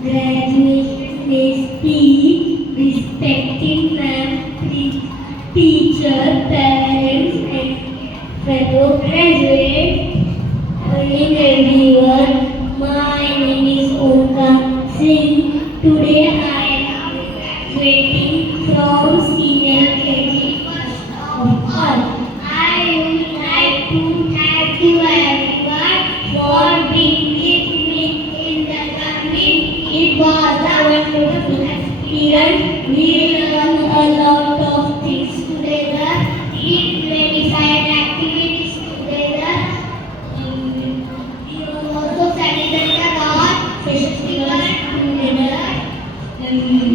Graduation is tea, respecting teacher, parents, and fellow graduates. Evening everyone, my name is Omkar Singh. Today I am graduating from senior KG first of all. I would like to thank you everyone for being with me in the learning. It was a wonderful experience. We learned a lot of things together. Did 25 activities together. We also celebrated our festival together.